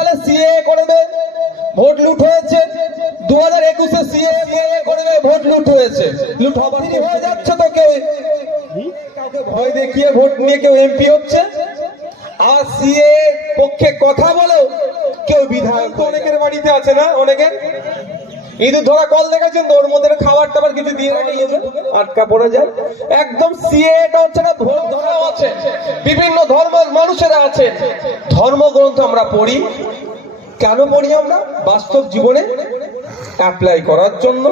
সালে সিএ করবে ভোট লুট হয়েছে। দু হাজার একুশে সিএ করবে ভোট লুট হয়েছে। লুট হবার হয়ে যাচ্ছে তো কেউ কাউকে ভয় দেখিয়ে ভোট নিয়ে কেউ এমপি হচ্ছে? আর সিএ পক্ষে কথা বলেও কেউ বিধায়ক তো অনেকের বাড়িতে আছে না অনেকের ইঁদুর ধরা কল দেখেছেন তো? ওর মধ্যে খাবার টাবার কিছু দিয়ে রাখে ইয়ে আটকা পড়ে যায়। একদম সিএটা হচ্ছে না ভোট ধরা আছে। বিভিন্ন ধর্মের মানুষেরা আছে। ধর্মগ্রন্থ আমরা পড়ি। কেন পড়ি আমরা? বাস্তব জীবনে অ্যাপ্লাই করার জন্য।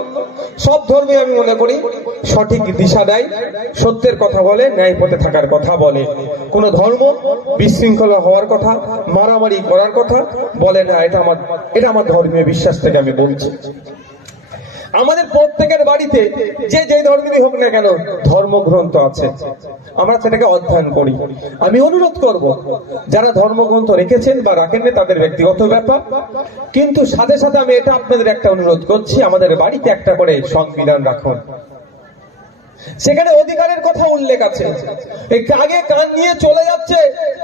সব ধর্মে আমি মনে করি সঠিক দিশা দেয়, সত্যের কথা বলে, ন্যায় পথে থাকার কথা বলে। কোন ধর্ম বিশৃঙ্খলা হওয়ার কথা, মারামারি করার কথা বলে না, এটা আমার এটা আমার ধর্মীয় বিশ্বাস থেকে আমি বলছি। আমাদের প্রত্যেকের বাড়িতে যে যে ধর্মেরই হোক না কেন ধর্মগ্রন্থ আছে। আমরা সেটাকে অধ্যয়ন করি। আমি অনুরোধ করব, যারা ধর্মগ্রন্থ রেখেছেন বা রাখেননি তাদের ব্যক্তিগত ব্যাপার। কিন্তু সাথে সাথে আমি এটা আপনাদের একটা অনুরোধ করছি, আমাদের বাড়িতে একটা করে সংবিধান রাখুন। সেখানে অধিকারের কথা উল্লেখ আছে। এই কাগে কান নিয়ে চলে যাচ্ছে,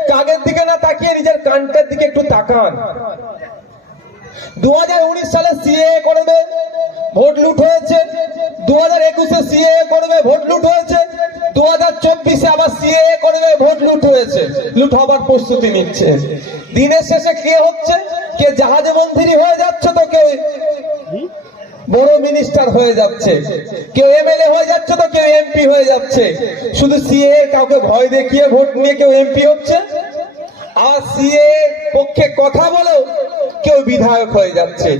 কাগের দিকে না তাকিয়ে নিজের কানটার দিকে একটু তাকান। দু সালে করবে ভোট লুট হয়েছে। দু হাজার একুশে সিএ করবে ভোট লুট হয়েছে। দু হাজার চব্বিশে আবার সিএ করবে ভোট লুট হয়েছে। লুট হবার প্রস্তুতি নিচ্ছে। দিনের শেষে কে হচ্ছে? কে জাহাজে মন্ত্রী হয়ে যাচ্ছে তো কেউ বড় মিনিস্টার হয়ে যাচ্ছে? কেউ এমএলএ হয়ে যাচ্ছে তো কেউ এমপি হয়ে যাচ্ছে? শুধু সিএ কাউকে ভয় দেখিয়ে ভোট নিয়ে কেউ এমপি হচ্ছে? আর সিএ বিধায়ক হয়ে যাচ্ছে।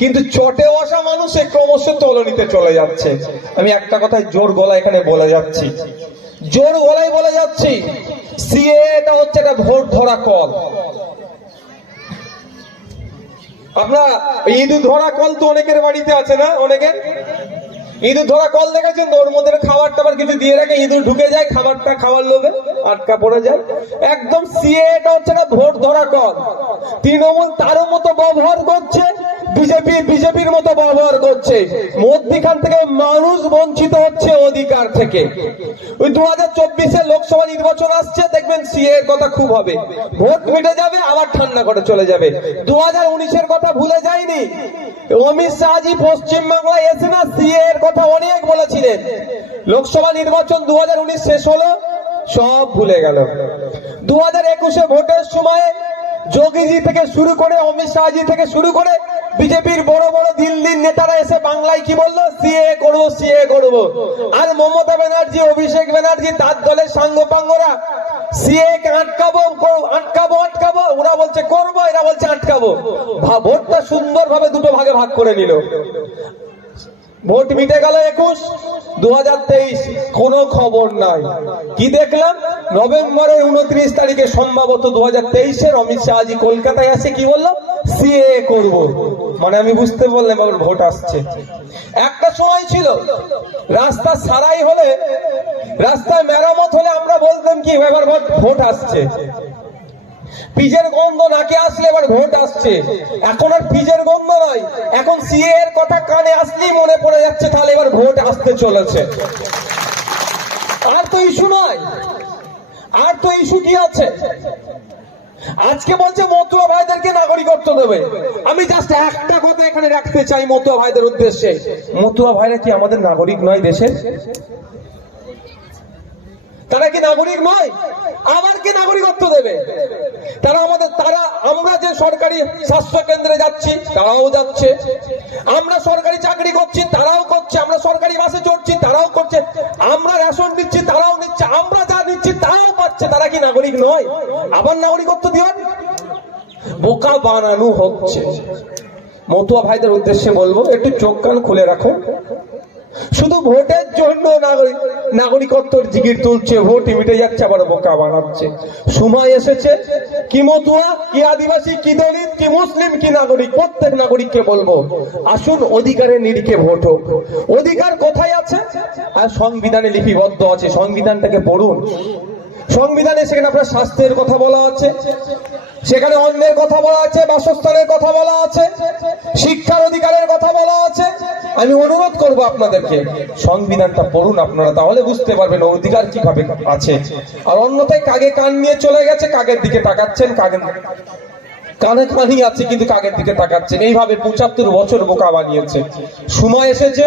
কিন্তু চটে বসা মানুষে ক্রমশ তলনিতে চলে যাচ্ছে। আমি একটা কথায় জোর গলা এখানে বলে যাচ্ছি। জোর গলায় বলে যাচ্ছি সিএ এটা হচ্ছে একটা ভোট ধরা কল। আপনার ইঁদুর ধরা কল তো অনেকের বাড়িতে আছে না? অনেকের? ইঁদুর ধরা কল দেখেছেন তো? ওর মধ্যে খাবার টাবার কিছু দিয়ে রাখে। ইঁদুর ঢুকে যায়, খাবারটা খাওয়ার লোভে আটকা পড়ে যায়। একদম সিএ এটা হচ্ছে না, ভোট ধরা কল। তৃণমূল তারও মতো ব্যবহার করছে বিজেপি বিজেপির মতো ব্যবহার করছে। মধ্যিখান থেকে মানুষ বঞ্চিত হচ্ছে অধিকার থেকে। ওই দু হাজার চব্বিশে লোকসভা নির্বাচন আসছে দেখবেন সিএ কথা খুব হবে। ভোট মিটে যাবে, আবার ঠান্ডা করে চলে যাবে। দু হাজার কথা ভুলে যায়নি অমিত শাহজি এসে না সিএ এর কথা অনেক বলেছিলেন। লোকসভা নির্বাচন দু শেষ হলো, সব ভুলে গেল। দু হাজার একুশে ভোটের সময় যোগীজি থেকে শুরু করে, অমিত শাহজি থেকে শুরু করে বিজেপির বড় বড় দিল্লির নেতারা এসে বাংলায় কি বলল? সিএ করব সিএ করব। আর মমতা ব্যানার্জি, অভিষেক ব্যানার্জি, তার দলের সিএ কে আটকাবো আটকাবো আটকাবো? ওরা বলছে, করব। এরা বলছে, আটকাবো। ভোটটা সুন্দর ভাবে দুটো ভাগে ভাগ করে ভোট মিটে একুশ দু হাজার তেইশ। কোন খবর নাই। কি দেখলাম? নভেম্বরের উনত্রিশ তারিখে সম্ভবত দু হাজার তেইশের অমিত শাহজি কলকাতায় আসে কি বলল? সিএ করব। মানে আমি বুঝতে বললাম ভোট আসছে। একটা সময় ছিল, রাস্তা সারাই হলে রাস্তায় মেরামত হলে আমরা বলতাম কি, এবার ভোট আসছে। পিজের গন্ধ নাকে আসলে এবার ভোট আসছে। এখন আর পিজের গন্ধ নয়। এখন সিএ এর কথা কানে আসলেই মনে পড়ে যাচ্ছে, তাহলে এবার ভোট আসতে চলেছে। আর তো ইস্যু নয়। আর তো ইস্যু কি আছে? আজকে বলছে মতুয়া ভাইদেরকে নাগরিকত্ব দেবে। আমি জাস্ট একটা কথা এখানে রাখতে চাই মতুয়া ভাইদের উদ্দেশ্যে। মতুয়া ভাইরা কি আমাদের নাগরিক নয় দেশের? তারা কি নাগরিক নয়? আবার কি নাগরিকত্ব দেবে? তারা আমাদের, তারা, আমরা যে সরকারি স্বাস্থ্য কেন্দ্রে যাচ্ছি, তারাও যাচ্ছে। আমরা সরকারি চাকরি করছি, তারাও করছে। আমরা সরকারি বাসে চড়ছি, তারাও করছে। আমরা রেশন দিচ্ছি, তারাও নিচ্ছে। আমরা যা নিচ্ছি, তারাও পাচ্ছে। তারা কি নাগরিক নয়? আবার নাগরিকত্ব দিবেন? বোকা বানানো হচ্ছে। মতুয়া ভাইদের উদ্দেশ্যে বলব, একটু চোখ কান খুলে রাখো শুধু ভোটের জন্য নাগরিক নাগরিকত্বর জিগির তুলছে, ভোট মিটে যাচ্ছে, আবার বোকা বানাচ্ছে। সময় এসেছে, কি মতুয়া, কি আদিবাসী, কি দলিত, কি মুসলিম, কি নাগরিক, প্রত্যেক নাগরিককে বলব, আসুন অধিকারের নিরিখে ভোট হোক। অধিকার কোথায় আছে? আর সংবিধানে লিপিবদ্ধ আছে, সংবিধানটাকে পড়ুন। সংবিধানে সেখানে আপনার স্বাস্থ্যের কথা বলা আছে, সেখানে অন্যের কথা বলা আছে, বাসস্থানের কথা বলা আছে, শিক্ষার অধিকারের কথা বলা আছে আমি অনুরোধ করব আপনাদেরকে, সংবিধানটা পড়ুন আপনারা, তাহলে বুঝতে পারবেন অধিকার কীভাবে আছে। আর অন্যথায় কাগে কান নিয়ে চলে গেছে কাগের দিকে তাকাচ্ছেন কাগে কানে কানি আছে কিন্তু কাকের দিকে তাকাচ্ছেন এইভাবে পঁচাত্তর বছর বোকা বানিয়েছে। সময় এসেছে,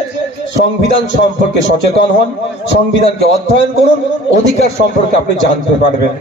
সংবিধান সম্পর্কে সচেতন হন, সংবিধানকে অধ্যয়ন করুন, অধিকার সম্পর্কে আপনি জানতে পারবেন।